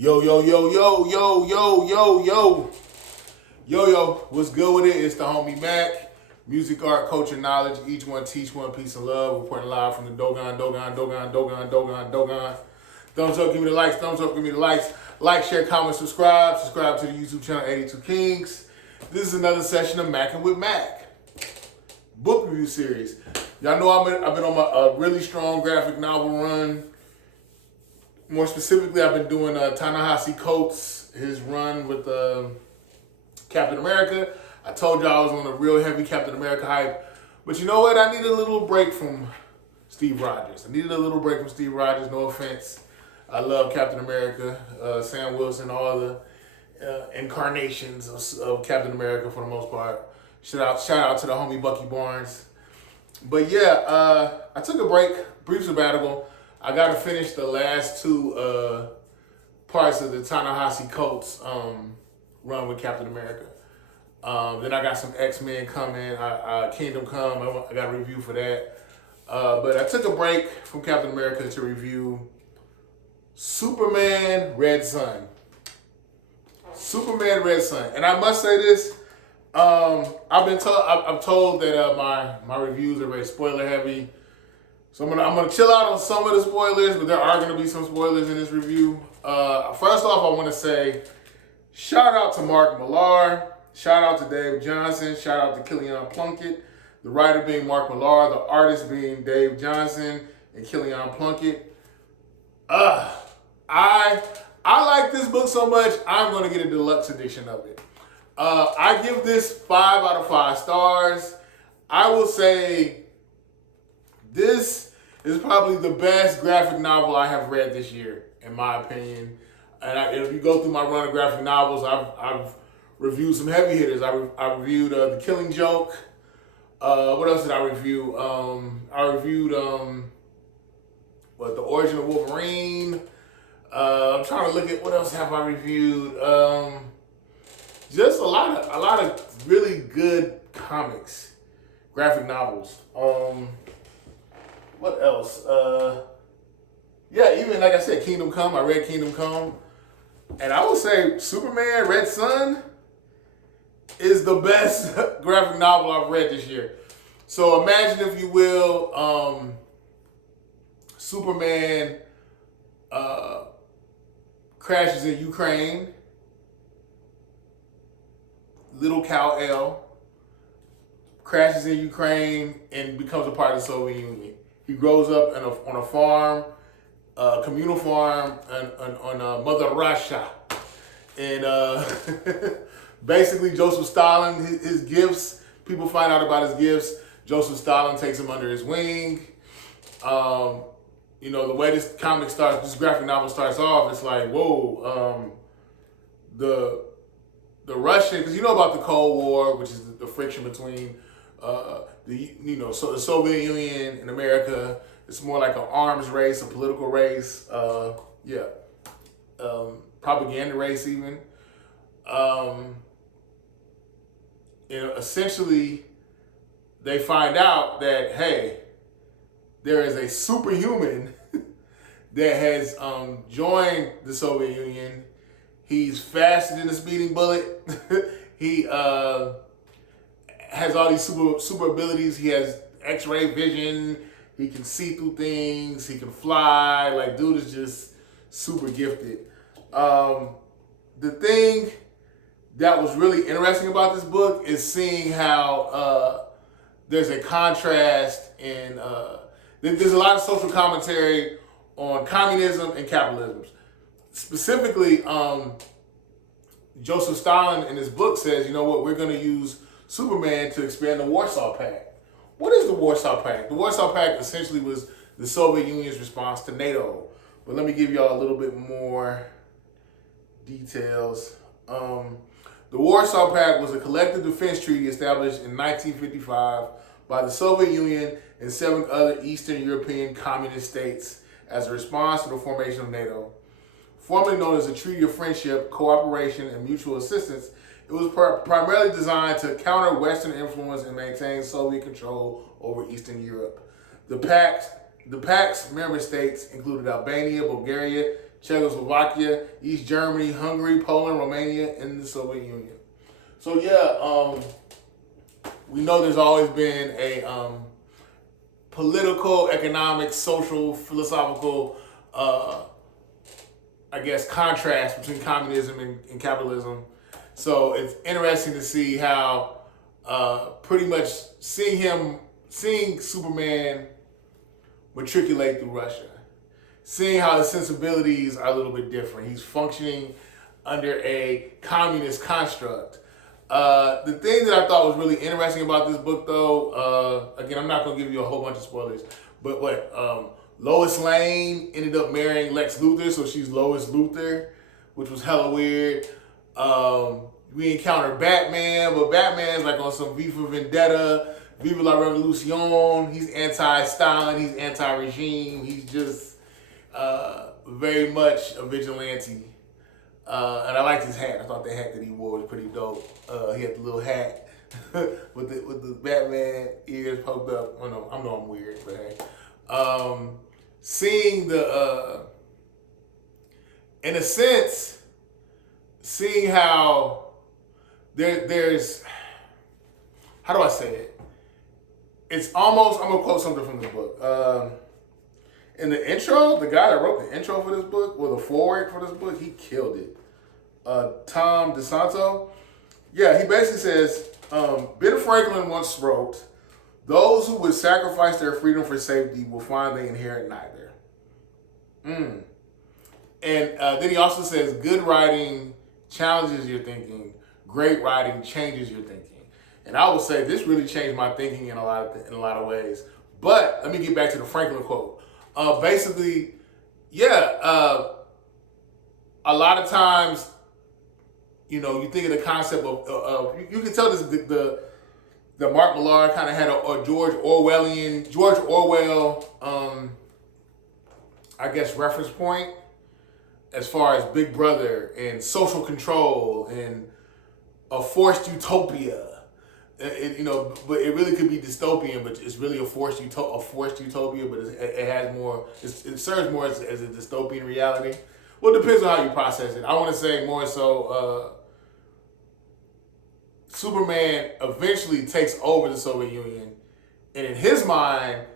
Yo, yo, yo, yo, yo, yo, yo, yo. Yo, yo, what's good with it? It's the homie Mac. Music, art, culture, knowledge. Each one teach one, peace and love. Reporting live from the Dogon. Thumbs up, give me the likes. Thumbs up, give me the likes. Like, share, comment, subscribe. Subscribe to the YouTube channel 82 Kings. This is another session of Mackin' with Mac. Book review series. Y'all know I've been on a really strong graphic novel run. More specifically, I've been doing Ta-Nehisi Coates, his run with Captain America. I told y'all I was on a real heavy Captain America hype. But you know what? I needed a little break from Steve Rogers. No offense. I love Captain America, Sam Wilson, all the incarnations of Captain America for the most part. Shout out to the homie Bucky Barnes. But yeah, I took a break, brief sabbatical. I got to finish the last two parts of the Ta-Nehisi Coates run with Captain America. Then I got some X-Men coming, Kingdom Come, I got a review for that. But I took a break from Captain America to review Superman Red Son. Superman Red Son. And I must say this, I'm told that my reviews are very spoiler heavy. So I'm gonna chill out on some of the spoilers, but there are gonna be some spoilers in this review. First off, I want to say shout out to Mark Millar, shout out to Dave Johnson, shout out to Killian Plunkett, the writer being Mark Millar, the artist being Dave Johnson and Killian Plunkett. I like this book so much, I'm gonna get a deluxe edition of it. I give this 5 out of 5 stars. I will say this is probably the best graphic novel I have read this year, in my opinion. And if you go through my run of graphic novels, I've reviewed some heavy hitters. I reviewed The Killing Joke. What else did I review? I reviewed The Origin of Wolverine. I'm trying to look at what else have I reviewed. Just a lot of really good comics, graphic novels. What else? Yeah, even like I said, Kingdom Come. I read Kingdom Come. And I would say Superman Red Son is the best graphic novel I've read this year. So imagine, if you will, Superman crashes in Ukraine. Little Kal-El crashes in Ukraine and becomes a part of the Soviet Union. He grows up on a farm, a communal farm on Mother Russia. And basically Joseph Stalin, his gifts, people find out about his gifts. Joseph Stalin takes him under his wing. The way this graphic novel starts off, it's like, whoa, the Russian, because you know about the Cold War, which is the friction between the Soviet Union and America. It's more like an arms race, a political race, propaganda race even. Essentially, they find out that, hey, there is a superhuman that has joined the Soviet Union. He's faster than a speeding bullet. He has all these super abilities. He has X-ray vision. He can see through things. He can fly. Like, dude is just super gifted. The thing that was really interesting about this book is seeing how there's a contrast in there's a lot of social commentary on communism and capitalism. Specifically, Joseph Stalin in his book says, you know what, we're going to use Superman to expand the Warsaw Pact. What is the Warsaw Pact? The Warsaw Pact essentially was the Soviet Union's response to NATO. But let me give y'all a little bit more details. The Warsaw Pact was a collective defense treaty established in 1955 by the Soviet Union and 7 other Eastern European communist states as a response to the formation of NATO. Formerly known as the Treaty of Friendship, Cooperation, and Mutual Assistance, it was primarily designed to counter Western influence and maintain Soviet control over Eastern Europe. The Pact's member states included Albania, Bulgaria, Czechoslovakia, East Germany, Hungary, Poland, Romania, and the Soviet Union. So yeah, we know there's always been a political, economic, social, philosophical, I guess, contrast between communism and capitalism. So it's interesting to see how pretty much seeing Superman matriculate through Russia, seeing how his sensibilities are a little bit different. He's functioning under a communist construct. The thing that I thought was really interesting about this book, though, again, I'm not going to give you a whole bunch of spoilers, but Lois Lane ended up marrying Lex Luthor, so she's Lois Luthor, which was hella weird. We encountered Batman, but Batman's like on some V for Vendetta, Viva la Revolution. He's anti-Stalin, he's anti-regime, he's just very much a vigilante. And I liked his hat. I thought the hat that he wore was pretty dope. He had the little hat with the Batman ears poked up. I know I'm weird, but hey. Seeing in a sense, seeing how there's, how do I say it? It's almost, I'm going to quote something from this book. In the intro, the guy that wrote the intro for this book, or the foreword for this book, he killed it. Tom DeSanto. Yeah, he basically says, Ben Franklin once wrote, "Those who would sacrifice their freedom for safety will find they inherit neither." And then he also says, "Good writing challenges your thinking. Great writing changes your thinking." And I would say this really changed my thinking in a lot of ways. But let me get back to the Franklin quote. Basically, yeah, a lot of times, you know, you think of the concept of you can tell this the Mark Millar kind of had a George Orwell, I guess, reference point as far as Big Brother and social control and a forced utopia. You know, but it really could be dystopian, but it's really a forced utopia, but it has more, it serves more as a dystopian reality. Well, it depends on how you process it. I want to say more so, Superman eventually takes over the Soviet Union, and in his mind,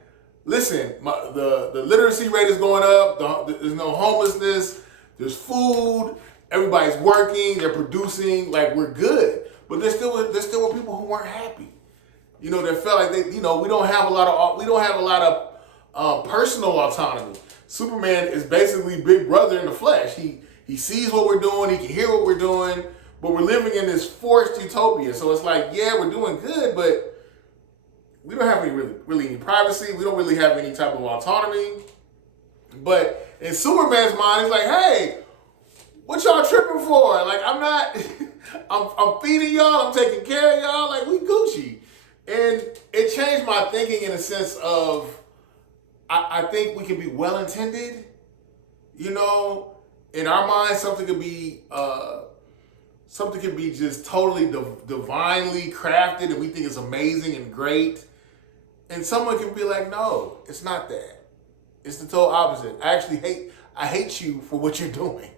listen, the literacy rate is going up, there's no homelessness, there's food, everybody's working, they're producing, like, we're good. But there still were people who weren't happy. You know, that felt like we don't have a lot of personal autonomy. Superman is basically Big Brother in the flesh. He sees what we're doing, he can hear what we're doing, but we're living in this forced utopia. So it's like, yeah, we're doing good, but we don't have really any privacy. We don't really have any type of autonomy. But in Superman's mind, he's like, hey, what y'all tripping for? Like, I'm not, I'm feeding y'all, I'm taking care of y'all, like, we Gucci. And it changed my thinking in a sense of, I think we can be well-intended, you know, in our minds, something could be just totally divinely crafted and we think it's amazing and great. And someone can be like, no, it's not that. It's the total opposite. I hate you for what you're doing.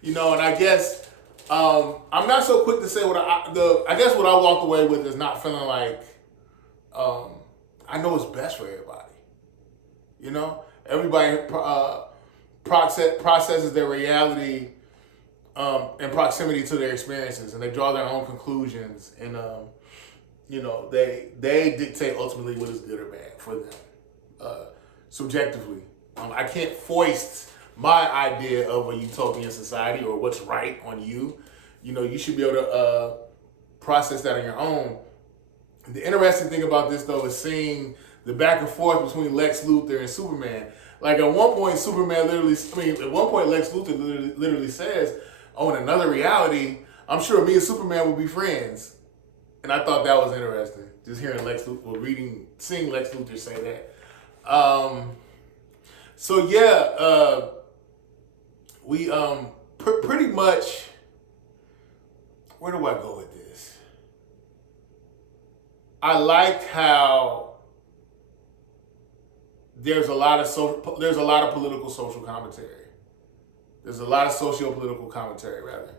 You know, and I guess I'm not so quick to say I guess what I walked away with is not feeling like I know what's best for everybody. You know, everybody processes their reality in proximity to their experiences, and they draw their own conclusions, and you know, they dictate ultimately what is good or bad for them subjectively. I can't foist my idea of a utopian society or what's right on you. You know, you should be able to process that on your own. The interesting thing about this, though, is seeing the back and forth between Lex Luthor and Superman. Like, at one point, Lex Luthor literally says, oh, in another reality, I'm sure me and Superman will be friends. And I thought that was interesting, just hearing seeing Lex Luthor say that. So yeah, we pretty much, where do I go with this? I liked how there's a lot of political social commentary. There's a lot of socio-political commentary, rather.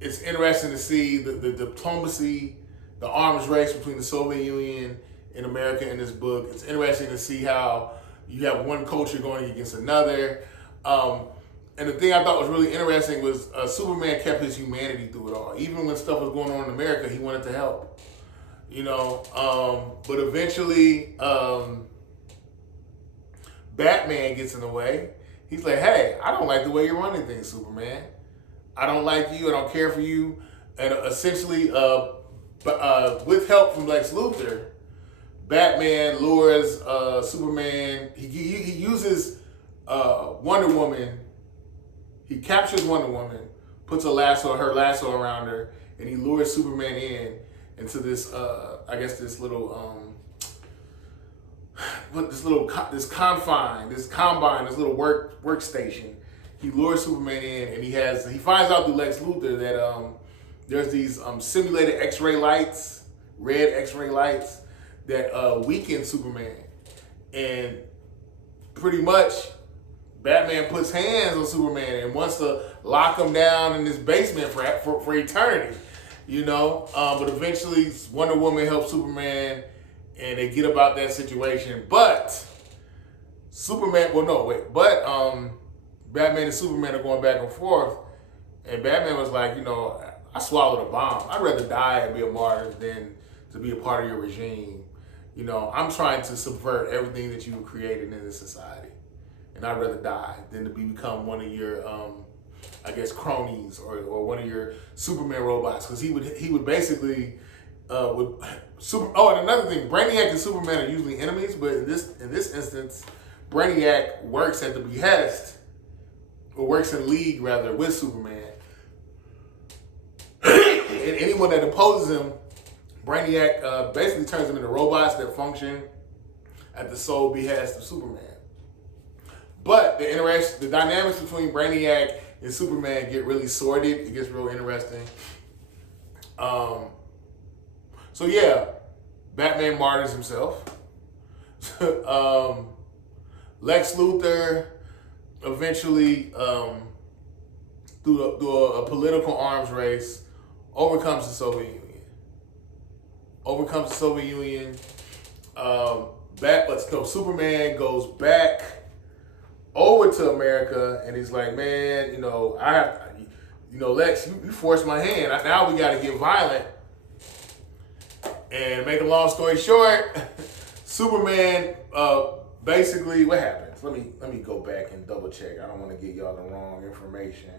It's interesting to see the diplomacy, the arms race between the Soviet Union and America in this book. It's interesting to see how you have one culture going against another. And the thing I thought was really interesting was Superman kept his humanity through it all. Even when stuff was going on in America, he wanted to help. But eventually, Batman gets in the way. He's like, hey, I don't like the way you're running things, Superman. I don't like you. I don't care for you. And essentially, with help from Lex Luthor, Batman lures Superman. He uses Wonder Woman. He captures Wonder Woman, puts her lasso around her, and he lures Superman into this, this little, this combine, this little workstation. He lures Superman in, and he finds out through Lex Luthor that there's these simulated X-ray lights, red X-ray lights that weaken Superman, and pretty much Batman puts hands on Superman and wants to lock him down in this basement for eternity, But eventually, Wonder Woman helps Superman, and they get about that situation. But Batman and Superman are going back and forth, and Batman was like, I swallowed a bomb. I'd rather die and be a martyr than to be a part of your regime. I'm trying to subvert everything that you created in this society. And I'd rather die than to become one of your, cronies or one of your Superman robots. Because he would basically, and another thing, Brainiac and Superman are usually enemies, but in this instance, Brainiac works at the behest, or works in league rather, with Superman. And anyone that opposes him, Brainiac basically turns them into robots that function at the sole behest of Superman. But the dynamics between Brainiac and Superman get really sordid. It gets real interesting. Batman martyrs himself. Lex Luthor eventually, through a political arms race, overcomes the Soviet Union. Superman goes back over to America, and he's like, man, Lex, you forced my hand. Now we got to get violent. And make a long story short, Superman, basically, what happens? Let me go back and double check. I don't want to give y'all the wrong information.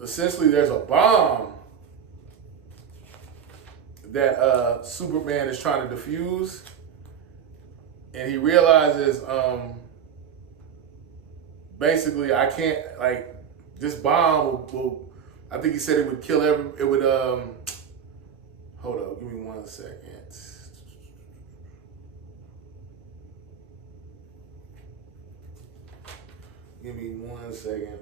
Essentially, there's a bomb that Superman is trying to defuse, and he realizes, basically, I can't, this bomb will, I think he said it would kill hold up, give me 1 second. Give me 1 second.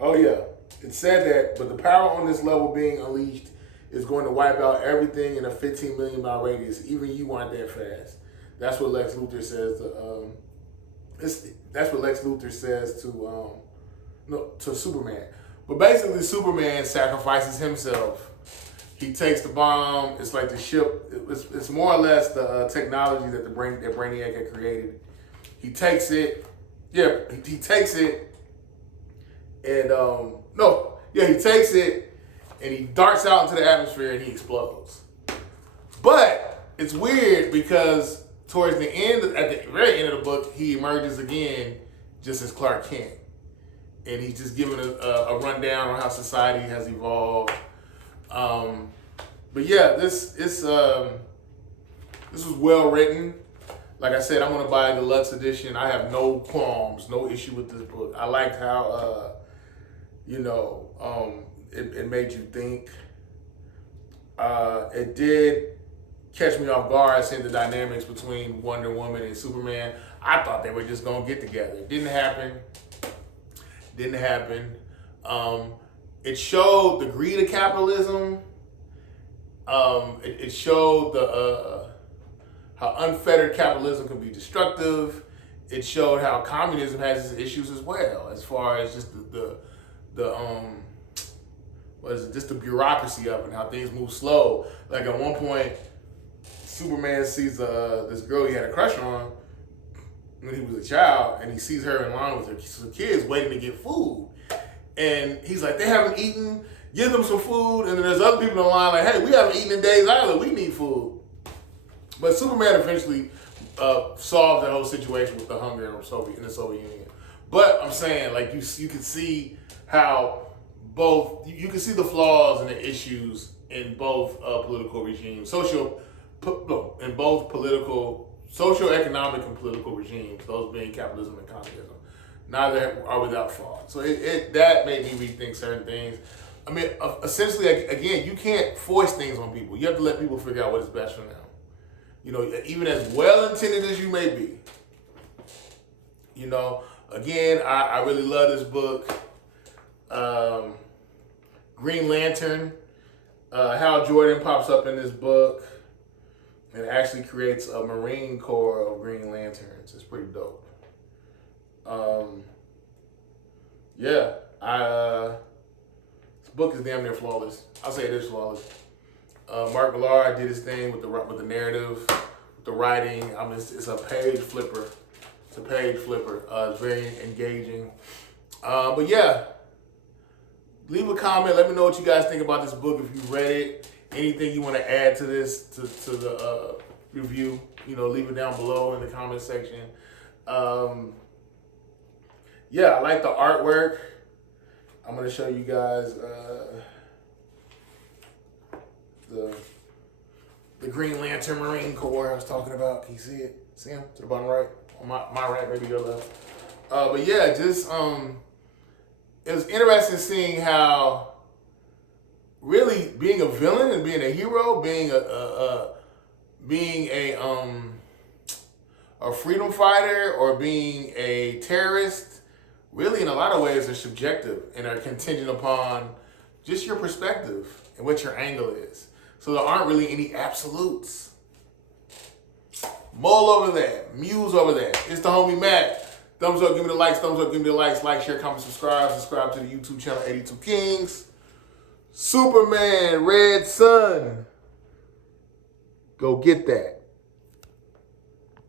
Oh yeah, it said that, but the power on this level being unleashed is going to wipe out everything in a 15 million mile radius. Even you aren't that fast. That's what Lex Luthor says to Superman. But basically, Superman sacrifices himself. He takes the bomb. It's like the ship. It's more or less the technology that Brainiac had created. He takes it. Yeah, he takes it. And he takes it and he darts out into the atmosphere and he explodes. But it's weird because towards the end, at the very end of the book, he emerges again just as Clark Kent. And he's just giving a rundown on how society has evolved. This was well written. Like I said, I'm going to buy a deluxe edition. I have no qualms, no issue with this book. I liked how, it made you think. It did catch me off guard seeing the dynamics between Wonder Woman and Superman. I thought they were just going to get together. It didn't happen. It showed the greed of capitalism It showed how unfettered capitalism can be destructive. It showed how communism has its issues as well, as far as just the what is it? Just the bureaucracy of it, and how things move slow. Like at one point, Superman sees this girl he had a crush on when he was a child, and he sees her in line with her kids waiting to get food, and he's like, "They haven't eaten. Give them some food." And then there's other people in line like, "Hey, we haven't eaten in days either. We need food." But Superman eventually solved that whole situation with the hunger in the Soviet Union. But I'm saying, like, you can see how you can see the flaws and the issues in both political regimes, in both socio-economic and political regimes, those being capitalism and communism. Neither are without fault. So that made me rethink certain things. I mean, essentially, again, you can't force things on people. You have to let people figure out what is best for them. You know, even as well-intended as you may be. You know, again, I really love this book. Green Lantern. Hal Jordan pops up in this book and actually creates a Marine Corps of Green Lanterns. It's pretty dope. Yeah, this book is damn near flawless. I'll say it is flawless. Mark Millar did his thing with the narrative, with the writing. I mean, it's a page flipper. It's very engaging. But yeah, leave a comment. Let me know what you guys think about this book. If you read it, anything you want to add to this, to the review, you know, leave it down below in the comment section. Yeah, I like the artwork. I'm gonna show you guys the Green Lantern Marine Corps I was talking about. Can you see it? See him to the bottom right? On my right, maybe your left. But yeah, just it was interesting seeing how really being a villain and being a hero, being a freedom fighter or being a terrorist, really in a lot of ways are subjective and are contingent upon just your perspective and what your angle is. So there aren't really any absolutes. Mull over there, Muse over there. It's the homie Mac. Thumbs up, give me the likes, thumbs up, give me the likes, like, share, comment, subscribe to the YouTube channel 82 Kings. Superman, Red Sun. Go get that.